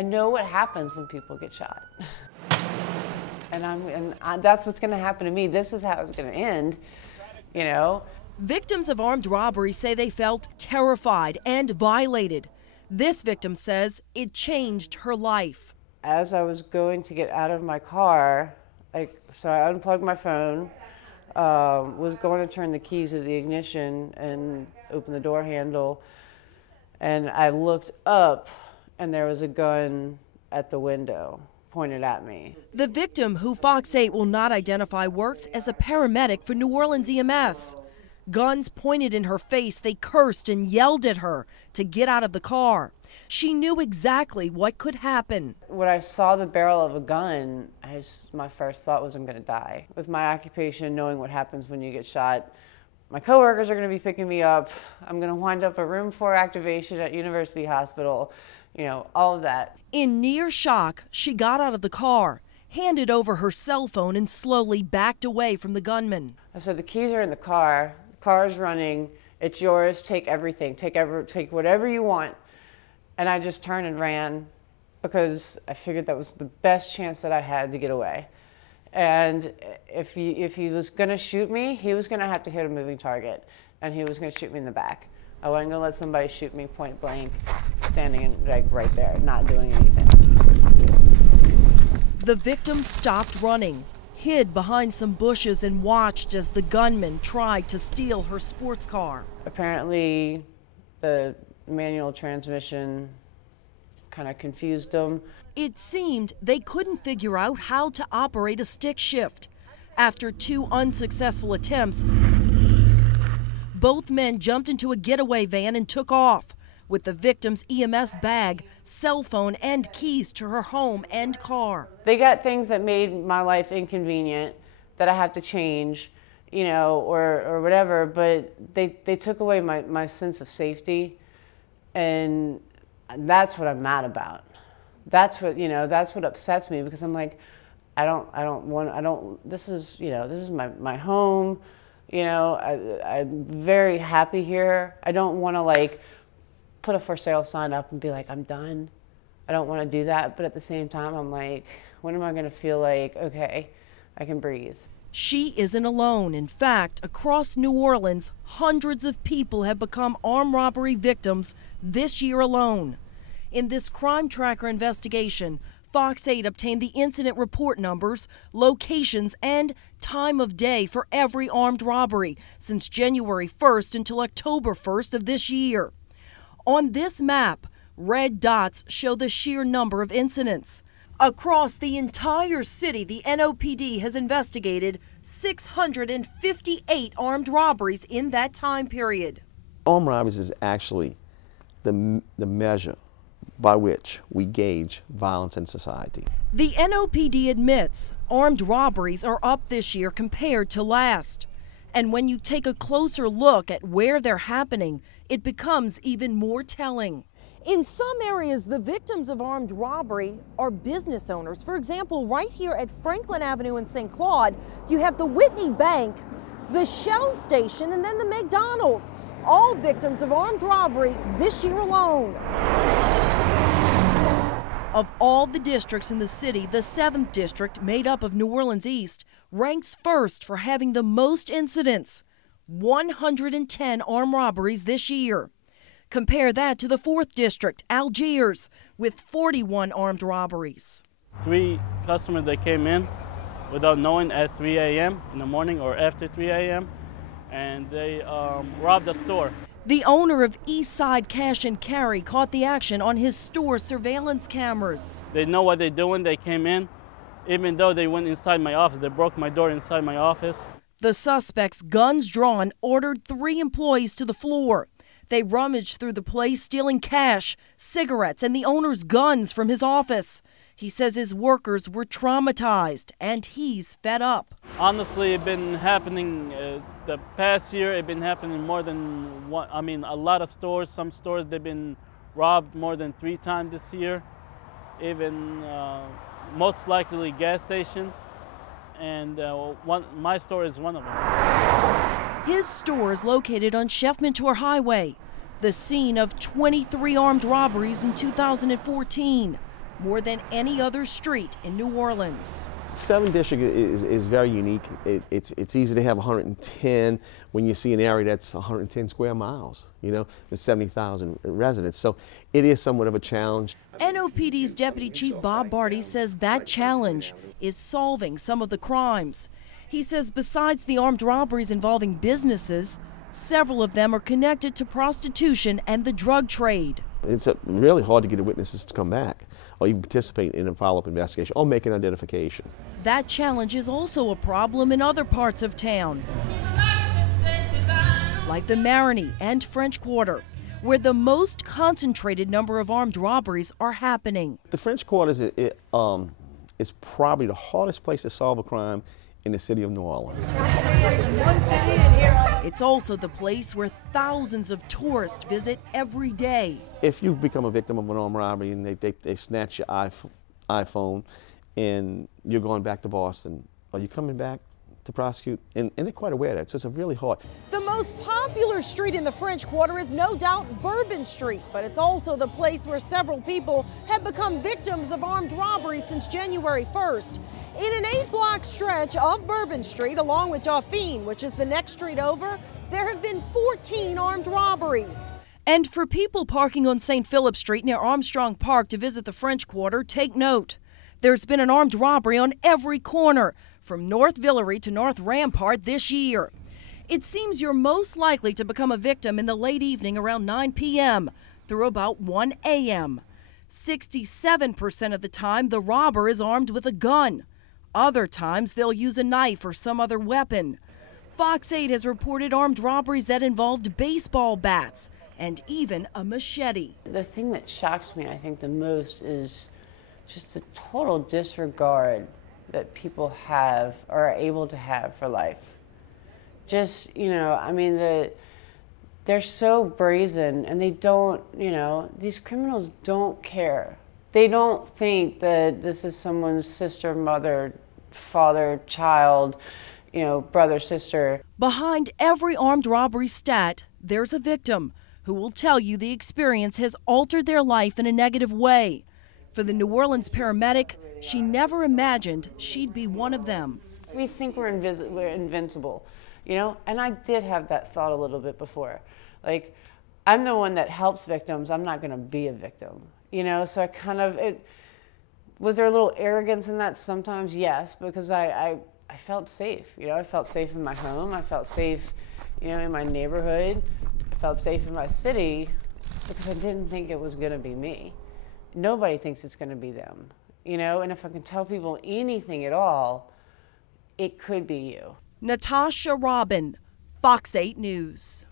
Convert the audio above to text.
I know what happens when people get shot. That's what's going to happen to me. This is how it's going to end, you know. Victims of armed robbery say they felt terrified and violated. This victim says it changed her life. As I was going to get out of my car, so I unplugged my phone, was going to turn the keys of the ignition and open the door handle, and I looked up and there was a gun at the window pointed at me. The victim, who Fox 8 will not identify, works as a paramedic for New Orleans EMS. Guns pointed in her face, they cursed and yelled at her to get out of the car. She knew exactly what could happen. When I saw the barrel of a gun, my first thought was I'm going to die. With my occupation, knowing what happens when you get shot, my coworkers are going to be picking me up. I'm going to wind up a room 4 activation at University Hospital, you know, all of that. In near shock, she got out of the car, handed over her cell phone, and slowly backed away from the gunman. I said, the keys are in the car. The car's running. It's yours. Take everything. Take whatever you want. And I just turned and ran because I figured that was the best chance that I had to get away. And if he was going to shoot me, he was going to have to hit a moving target, and he was going to shoot me in the back. I wasn't going to let somebody shoot me point blank, standing right there, not doing anything. The victim stopped running, hid behind some bushes, and watched as the gunman tried to steal her sports car. Apparently, the manual transmission kind of confused them. It seemed they couldn't figure out how to operate a stick shift. After 2 unsuccessful attempts, both men jumped into a getaway van and took off with the victim's EMS bag, cell phone, and keys to her home and car. They got things that made my life inconvenient that I have to change, you know, or whatever, but they took away my sense of safety, and that's what I'm mad about. That's what, you know, that's what upsets me, because I'm like, this is my home, you know, I'm very happy here. I don't want to like put a for sale sign up and be like, I'm done. I don't want to do that, but at the same time, I'm like, when am I going to feel like, okay, I can breathe? She isn't alone. In fact, across New Orleans, hundreds of people have become armed robbery victims this year alone. In this Crime Tracker investigation, Fox 8 obtained the incident report numbers, locations, and time of day for every armed robbery since January 1st until October 1st of this year. On this map, red dots show the sheer number of incidents. Across the entire city, the NOPD has investigated 658 armed robberies in that time period. Armed robberies is actually the measure by which we gauge violence in society. The NOPD admits armed robberies are up this year compared to last. And when you take a closer look at where they're happening, it becomes even more telling. In some areas, the victims of armed robbery are business owners. For example, right here at Franklin Avenue in St. Claude, you have the Whitney Bank, the Shell station, and then the McDonald's, all victims of armed robbery this year alone. Of all the districts in the city, the 7th district, made up of New Orleans East, ranks first for having the most incidents, 110 armed robberies this year. Compare that to the 4th district, Algiers, with 41 armed robberies. 3 customers that came in without knowing at 3 a.m. in the morning or after 3 a.m. and they robbed a store. The owner of Eastside Cash and Carry caught the action on his store surveillance cameras. They know what they're doing. They came in, even though they went inside my office. They broke my door inside my office. The suspects, guns drawn, ordered 3 employees to the floor. They rummaged through the place, stealing cash, cigarettes, and the owner's guns from his office. He says his workers were traumatized, and he's fed up. Honestly, it's been happening the past year. It's been happening more than one. I mean, a lot of stores. Some stores, they've been robbed more than 3 times this year. Even most likely gas station. And my store is one of them. His store is located on Chef Mentor Highway, the scene of 23 armed robberies in 2014. more than any other street in New Orleans. 7th District is very unique. It's easy to have 110 when you see an area that's 110 square miles, you know, with 70,000 residents. So it is somewhat of a challenge. NOPD's Deputy Chief Bob Barty says that challenge is solving some of the crimes. He says besides the armed robberies involving businesses, several of them are connected to prostitution and the drug trade. It's really hard to get the witnesses to come back or even participate in a follow-up investigation or make an identification. That challenge is also a problem in other parts of town, like the Marigny and French Quarter, where the most concentrated number of armed robberies are happening. The French Quarter is probably the hardest place to solve a crime in the city of New Orleans. It's also the place where thousands of tourists visit every day. If you become a victim of an armed robbery and they snatch your iPhone and you're going back to Boston, are you coming back to prosecute? And they're quite aware of that, so it's really hard. The most popular street in the French Quarter is no doubt Bourbon Street, but it's also the place where several people have become victims of armed robbery since January 1st. In an 8-block stretch of Bourbon Street, along with Dauphine, which is the next street over, there have been 14 armed robberies. And for people parking on St. Philip Street near Armstrong Park to visit the French Quarter, take note. There's been an armed robbery on every corner, from North Villeray to North Rampart this year. It seems you're most likely to become a victim in the late evening around 9 p.m. through about 1 a.m. 67% of the time, the robber is armed with a gun. Other times, they'll use a knife or some other weapon. Fox 8 has reported armed robberies that involved baseball bats and even a machete. The thing that shocks me, I think, the most is just the total disregard that people have or are able to have for life. Just, you know, I mean, they're so brazen and they don't, you know, these criminals don't care. They don't think that this is someone's sister, mother, father, child, you know, brother, sister. Behind every armed robbery stat, there's a victim who will tell you the experience has altered their life in a negative way. For the New Orleans paramedic, she never imagined she'd be one of them. We think we're invincible, you know, and I did have that thought a little bit before. Like, I'm the one that helps victims, I'm not gonna be a victim, you know, so I kind of, was there a little arrogance in that sometimes? Yes, because I felt safe, you know, I felt safe in my home, I felt safe, you know, in my neighborhood, I felt safe in my city because I didn't think it was gonna be me. Nobody thinks it's gonna be them, you know, and if I can tell people anything at all, it could be you. Natasha Robin, Fox 8 News.